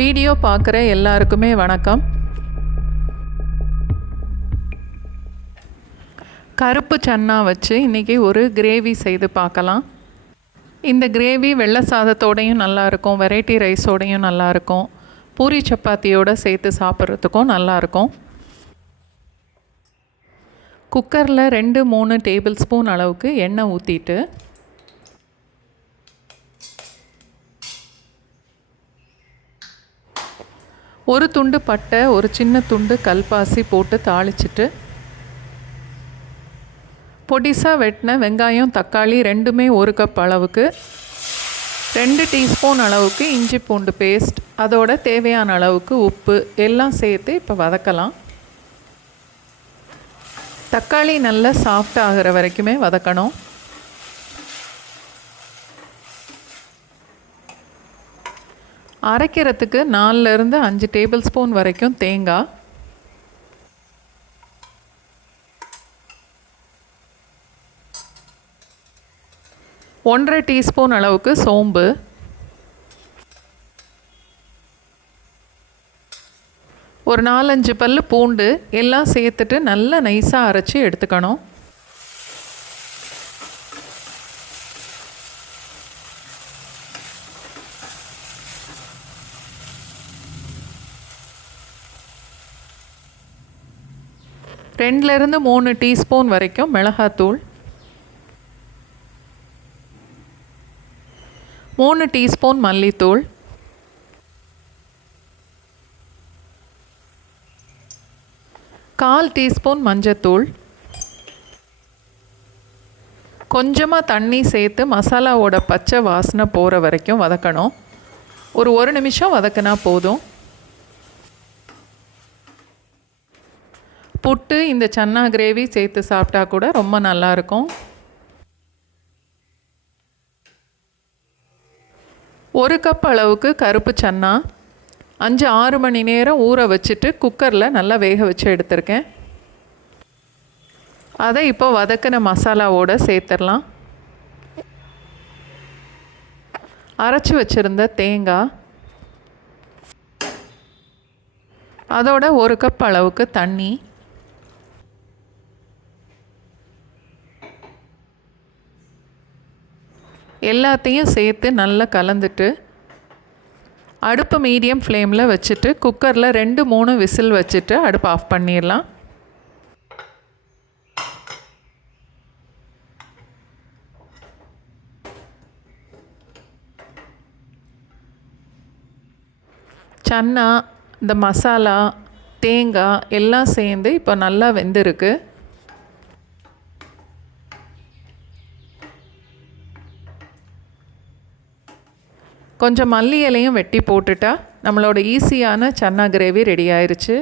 Video பார்க்குற எல்லாருக்குமே வணக்கம். கருப்பு சன்னா வச்சு இன்றைக்கி ஒரு கிரேவி செய்து பார்க்கலாம். இந்த கிரேவி வெள்ளை சாதத்தோடையும் நல்லாயிருக்கும், வெரைட்டி ரைஸோடையும் நல்லாயிருக்கும், பூரி சப்பாத்தியோடு சேர்த்து சாப்பிட்றதுக்கும் நல்லாயிருக்கும். குக்கரில் 2-3 டேபிள் ஸ்பூன் அளவுக்கு எண்ணெய் ஊற்றிட்டு ஒரு துண்டு பட்டை, ஒரு சின்ன துண்டு கல்பாசி போட்டு தாளிச்சிட்டு பொடிசாக வெட்டின வெங்காயம், தக்காளி ரெண்டுமே 1 கப் அளவுக்கு, 2 டீஸ்பூன் அளவுக்கு இஞ்சி பூண்டு பேஸ்ட், அதோட தேவையான அளவுக்கு உப்பு எல்லாம் சேர்த்து இப்போ வதக்கலாம். தக்காளி நல்லா சாஃப்ட் ஆகிற வரைக்குமே வதக்கணும். அரைக்கிறதுக்கு 4-5 டேபிள் ஸ்பூன் வரைக்கும் தேங்காய், 1/2 டீஸ்பூன் அளவுக்கு சோம்பு, ஒரு 4-5 பல்லு பூண்டு எல்லாம் சேர்த்துட்டு நல்லா நைஸாக அரைச்சி எடுத்துக்கணும். ரெண்டுலேருந்து 3 டீஸ்பூன் வரைக்கும் மிளகாத்தூள், 3 டீஸ்பூன் மல்லித்தூள், 1/4 டீஸ்பூன் மஞ்சத்தூள், கொஞ்சமாக தண்ணி சேர்த்து மசாலாவோட பச்சை வாசனை போகிற வரைக்கும் வதக்கணும். ஒரு 1 நிமிஷம் வதக்கினா போதும். புட்டு இந்த சன்னா கிரேவி சேர்த்து சாப்பிட்டா கூட ரொம்ப நல்லாயிருக்கும். 1 கப் அளவுக்கு கருப்பு சன்னா 5-6 மணி நேரம் ஊற வச்சுட்டு குக்கரில் நல்லா வேக வச்சு எடுத்திருக்கேன். அதை இப்போ வதக்கின மசாலாவோடு சேர்த்துடலாம். அரைச்சி வச்சுருந்த தேங்காய், அதோட 1 கப் அளவுக்கு தண்ணி, எல்லாத்தையும் சேர்த்து நல்லா கலந்துட்டு அடுப்பு மீடியம் ஃப்ளேமில் வச்சுட்டு குக்கரில் 2-3 விசில் வச்சுட்டு அடுப்பு ஆஃப் பண்ணிடலாம். சன்னா, இந்த மசாலா, தேங்காய் எல்லாம் சேர்ந்து இப்போ நல்லா வெந்திருக்கு. கொஞ்சம் மல்லி இலையும் வெட்டி போட்டுட்டா நம்மளோட ஈஸியான சன்னா கிரேவி ரெடி ஆயிடுச்சு.